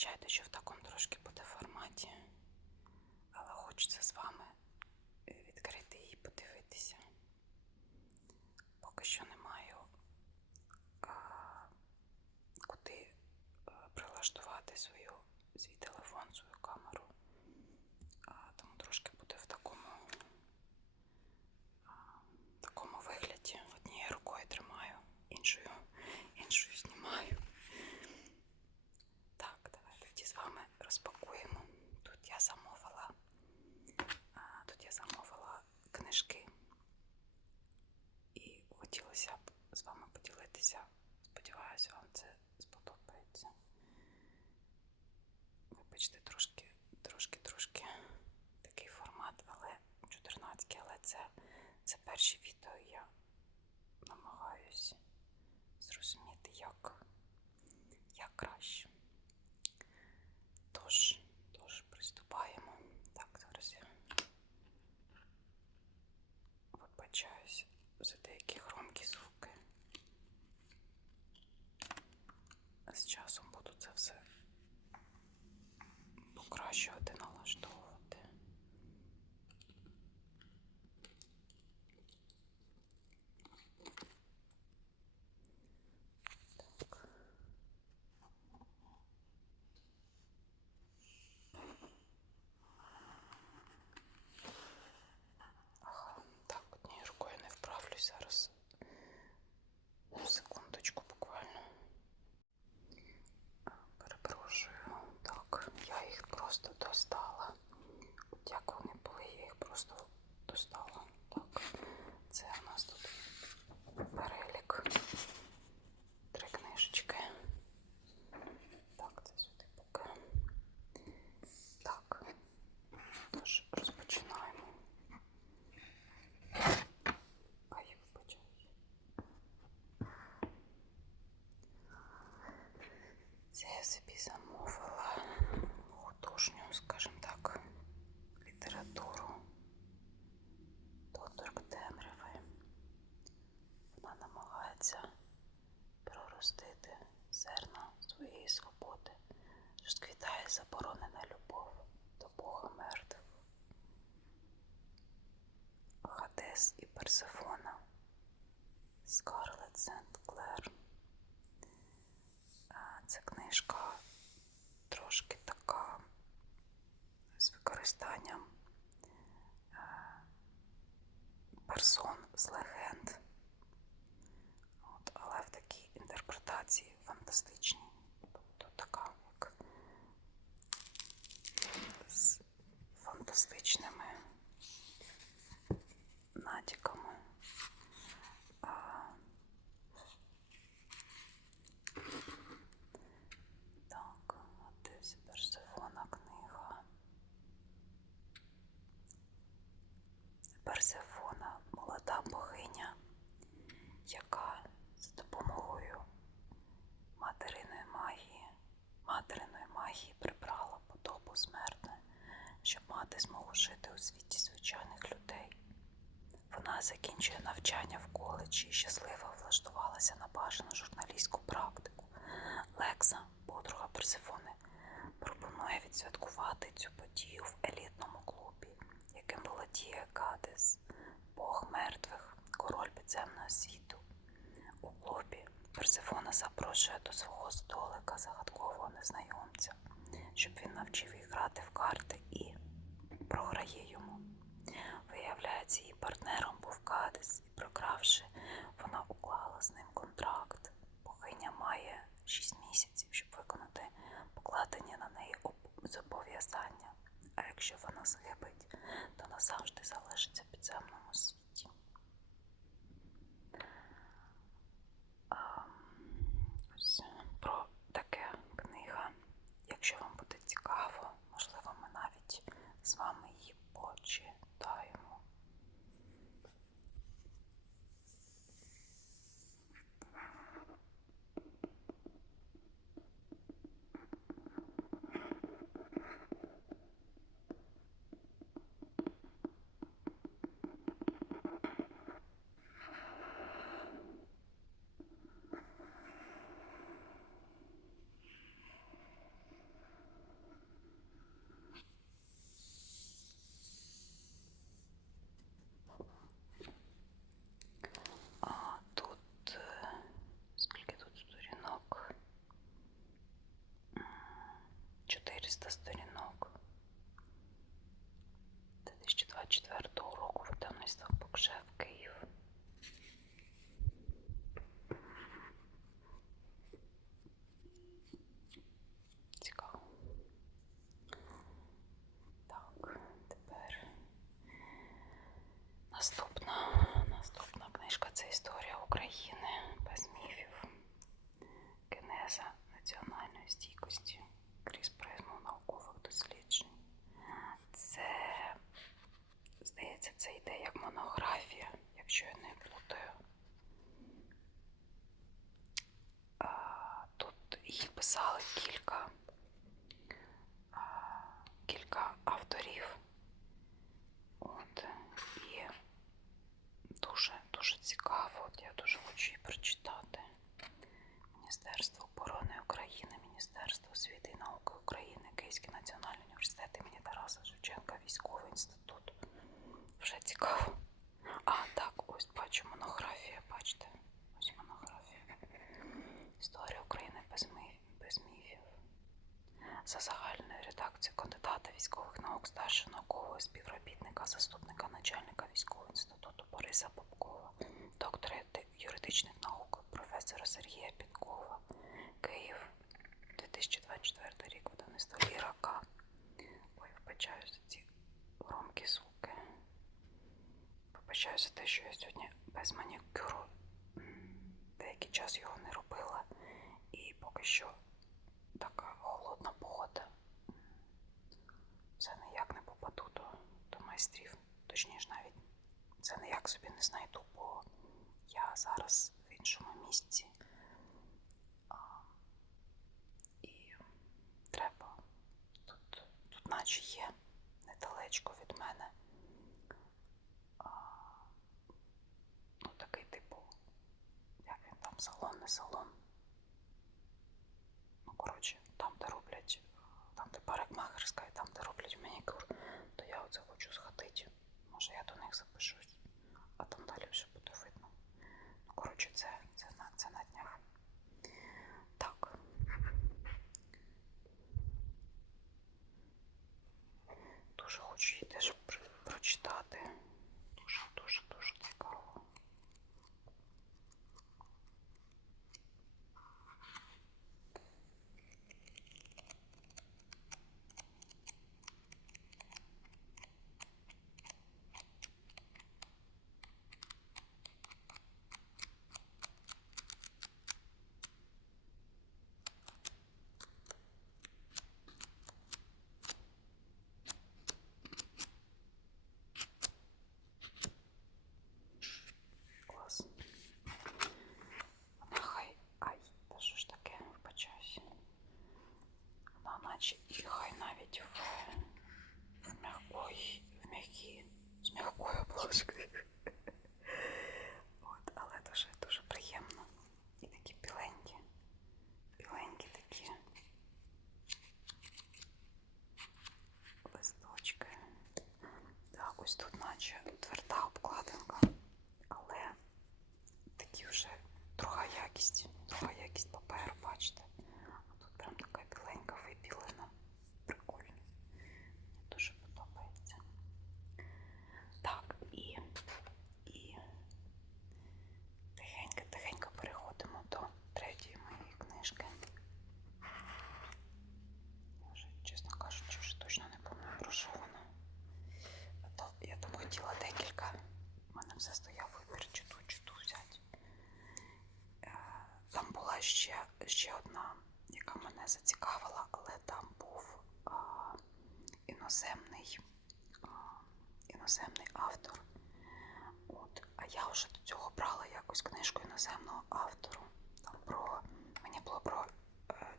Вибачайте, що в такому трошки буде форматі, але хочеться з вами відкрити і подивитися. Поки що не маю куди прилаштувати свою, свій телефон, свою камеру. А, тому трошки буде в такому, а, такому вигляді. Однією рукою тримаю, іншою, іншою знімаю. Так, давай тоді з вами розпакуємо. Тут я замовила, а, тут я замовила книжки. І хотілося б з вами поділитися. Сподіваюся, вам це сподобається. Вибачте, трошки, трошки, трошки такий формат, але 14, але це, це перші відео. Я намагаюсь зрозуміти, як, як краще. Тож, приступаємо. Так, зараз я вибачаюсь за деякі громкі звуки. З часом буду це все покращувати, налаштовувати. Так. Ага, так, однією рукою не вправлюсь зараз. Секундочку буквально. А, Перепрошую. Так, я їх просто достала. От як вони були, я їх просто достала. Так, це у нас тут перелік. Три книжечки. Так, це сюди поки. Так. Тож розпочинаємо. А я вибачаюсь. Це я собі замовила художню, скажімо так, літературу Доторк Темряви. Вона намагається проростити зерна своєї свободи, розквітає заборонена любов до Бога мертвих. Гадес і Персефона, Скарлет Сент Клер. Це книжка трошки така з використанням е, персон з легенд. От, але в такій інтерпретації фантастичній. Тобто така, як з фантастичними Закінчує навчання в коледжі і щасливо влаштувалася на бажану журналістську практику. Лекса, подруга Персифони, пропонує відсвяткувати цю подію в елітному клубі, яким володіє Гадес, Бог мертвих, король підземного світу. У клубі Персифона запрошує до свого столика загадкового незнайомця, щоб він навчив їх грати в карти і програє йому. Виявляється, її партнером був Гадес, і програвши, вона уклала з ним контракт. Богиня має 6 місяців, щоб виконати покладені на неї об- зобов'язання. А якщо вона згибить, то назавжди залишиться в підземному світі. А, ось про таке книга. Якщо вам буде цікаво, можливо, ми навіть з вами її почитаємо. Написали кілька, деякий час його не робила. І поки що така холодна погода. Це ніяк не попаду до, до майстрів. Точніше, навіть це ніяк собі не знайду, бо я зараз в іншому місці. І треба. Тут наче є недалечко від мене. А, ну, такий типу, як він салон, не салон. Ну, коротше, там, де роблять, там, де парикмахерська, і там, де роблять манікюр, то я оце хочу сходити. Може, я до них запишусь, а там далі вже буде видно. Ну, коротше, це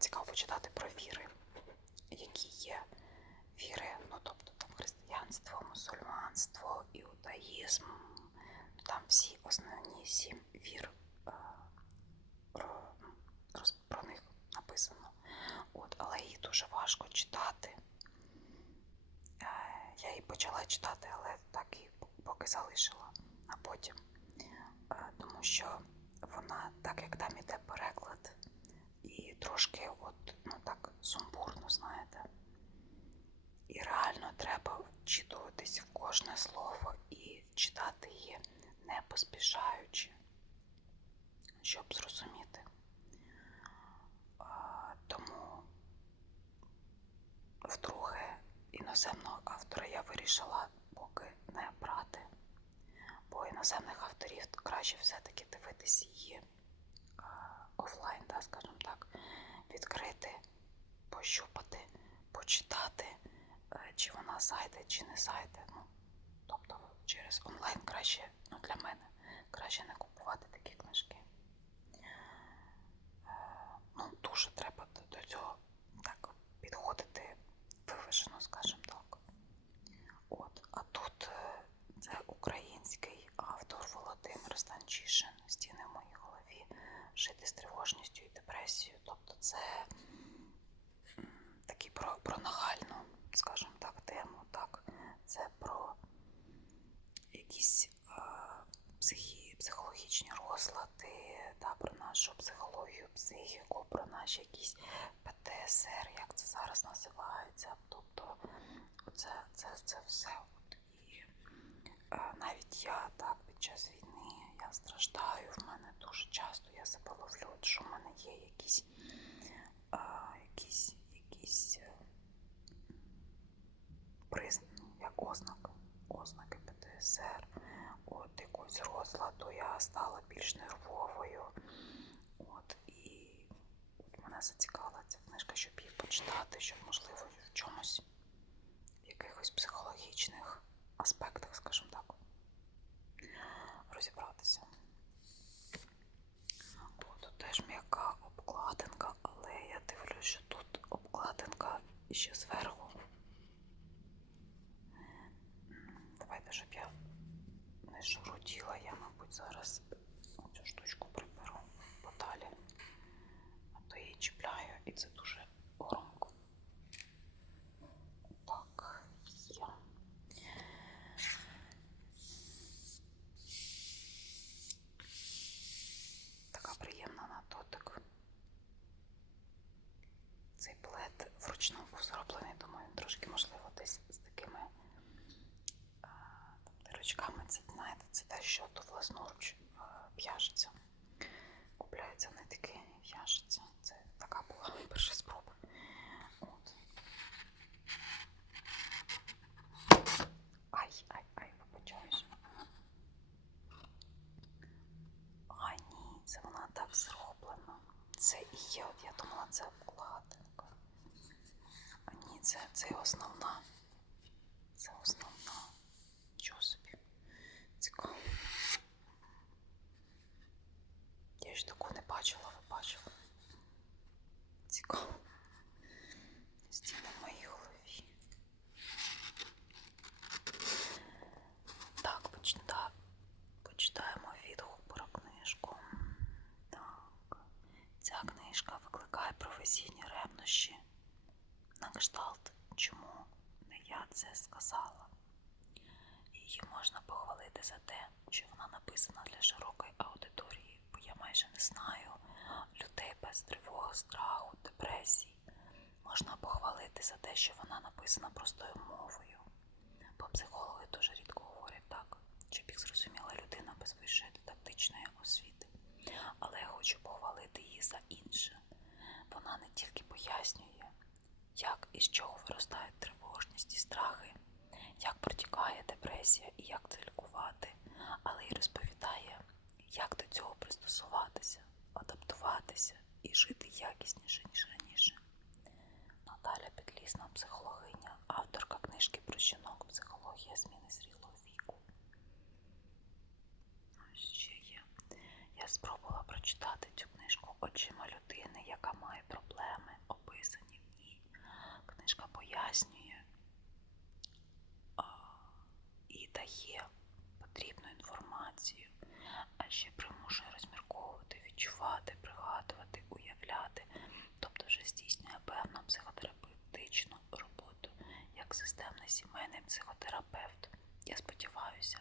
цікаво почитати про віри, які є віри, ну тобто там християнство, мусульманство, іудаїзм, ну там всі основні сім вір е, про, ну, про них написано. От, але її дуже важко читати. Е, Я її почала читати, але так і поки залишила на потім. Е, Тому що вона, так як там іде переклад, трошки от, ну так, сумбурно, знаєте. І реально треба вчитуватись в кожне слово і читати її не поспішаючи, щоб зрозуміти. Тому, вдруге, іноземного автора я вирішила поки не брати, бо іноземних авторів краще все-таки дивитись її офлайн, да, скажімо так, відкрити, пощупати, почитати, е, чи вона зайде, чи не зайде. Ну, Тобто через онлайн краще, ну для мене, краще не купувати такі книжки. Е, ну, Дуже треба до цього так підходити виважено, скажімо так. От, А тут е, це український автор Володимир Станчишин, стіни жити з тривожністю і депресією. Тобто це такі про, про нагальну, скажімо так, тему. Так, Це про якісь е, психі, психологічні розлади, да, про нашу психологію, психіку, про наші якісь ПТСР, як це зараз називається. Тобто це, це, це все. І е, навіть я так під час війни страждаю. В мене дуже часто я себе ловлю, що в мене є якісь, е, якісь, якісь е, призна, ну, як ознак, ознаки ПТСР. От якогось розладу я стала більш нервовою. От і от мене зацікавила ця книжка, щоб її почитати, щоб можливо в чомусь, в якихось психологічних аспектах, скажімо так, розібратися. О, тут теж м'яка обкладинка, але я дивлюсь, що тут обкладинка ще зверху. Давайте, щоб я не шуруділа, я, мабуть, зараз цю штучку приберу подалі, а то її чіпляю, і це дуже громко. Так, є. Така приємна на дотик. Цей плед вручну був зроблений, думаю, він трошки, можливо, десь з такими дирочками. Це, знаєте, це те, що то власноруч а, в'яжеться. Купляється не таки в'яжеться. Це така була перша спроба. От. Ай, ай, ай, вибачаюсь. А ні, це вона так зроблена. Це і є, от я думала, це це, це основна. Це основна. Нічого собі. Цікаво. Я ж таку не бачила, ви бачили. Цікаво. Стіни в моїй голові. Так, почита... почитаємо відгук про книжку. Так. Ця книжка викликає професійні ревнощі. Кшталт, чому не я це сказала. Її можна похвалити за те, що вона написана для широкої аудиторії, бо я майже не знаю людей без тривоги, страху, депресії. Можна похвалити за те, що вона написана простою мовою, бо психологи дуже рідко говорять так, щоб їх зрозуміла людина без вищої дидактичної освіти. Але я хочу похвалити її за інше. Вона не тільки пояснює, як і з чого виростають тривожність і страхи, як протікає депресія і як це лікувати, але й розповідає, як до цього пристосуватися, адаптуватися і жити якісніше, ніж раніше. Наталя Підлісна, психологиня, авторка книжки про жінок, психологія зміни зрілого віку. Ще є. Я спробувала прочитати цю книжку очима людини, яка має проблеми. Книжка пояснює і дає потрібну інформацію, а ще примушує розмірковувати, відчувати, пригадувати, уявляти, тобто вже здійснює певну психотерапевтичну роботу як системний сімейний психотерапевт. Я сподіваюся,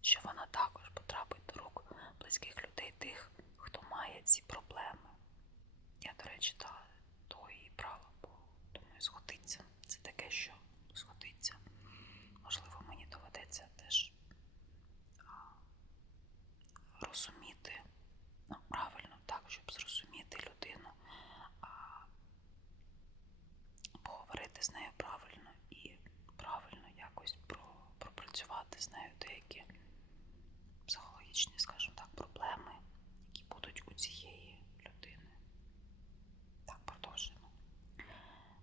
що вона також потрапить до рук близьких людей тих, хто має ці проблеми. Я, до речі, та, то і брала, бо думаю, згодиться. Це таке, що згодиться. Можливо, мені доведеться теж а, розуміти, ну, правильно, так, щоб зрозуміти людину, а, поговорити з нею правильно і правильно якось про, пропрацювати з нею деякі психологічні, скажімо так, проблеми, які будуть у цієї людини. Так, продовжуємо.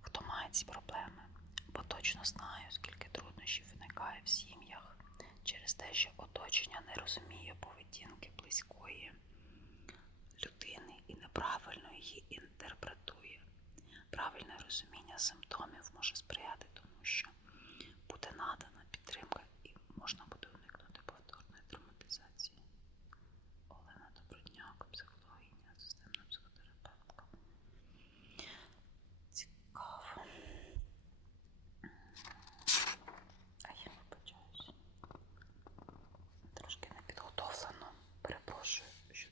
Хто має ці проблеми? Бо точно знаю, скільки труднощів виникає в сім'ях через те, що оточення не розуміє поведінки близької людини і неправильно її інтерпретує. Правильне розуміння симптомів може сприяти тому, що буде надана підтримка і можна буде уникнути повторної травматизації. Олена Добродняк, психологиня, системна психотерапевтка. Цікаво. А я вибачаюсь. Трошки не підготовлено. Перепрошую, що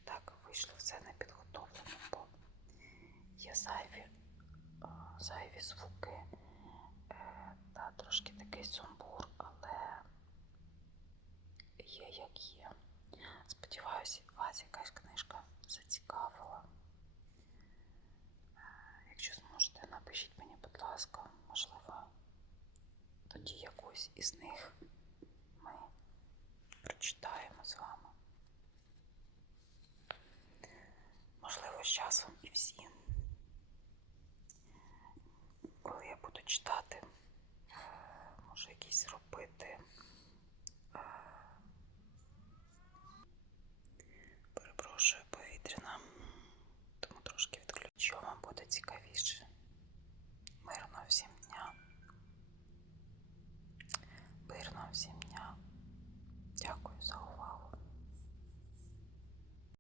зайві звуки е, та трошки такий сумбур, але є як є. Сподіваюся, вас якась книжка зацікавила. Е, Якщо зможете, напишіть мені, будь ласка, можливо, тоді якусь із них ми прочитаємо з вами. Можливо, з часом і всі. я буду читати, може якісь робити. Перепрошую повітряна, тому трошки відключу, вам буде цікавіше. Мирного всім дня. Мирно всім дня!